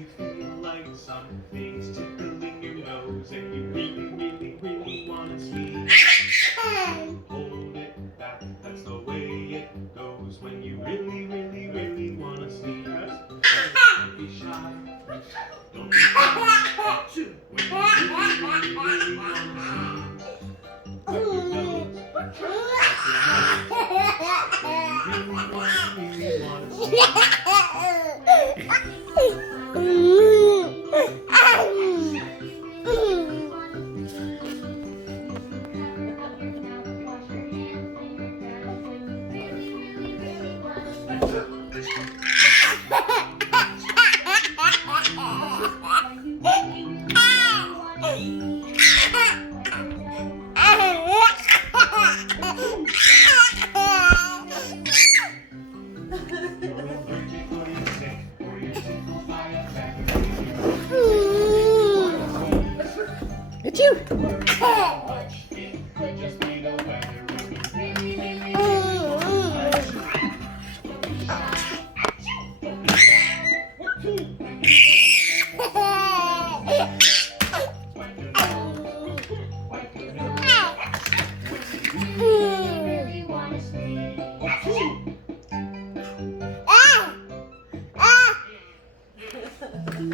you feel like something's tickling your nose and you really, really, really want to sneeze. Hold it back, that's the way it goes when you really, really, really want to sneeze. Don't be shy, don't be shy. When you really, really, really want to sneeze. Tuck your nose, tuck your nose. When you really, really want to sneeze. It's you.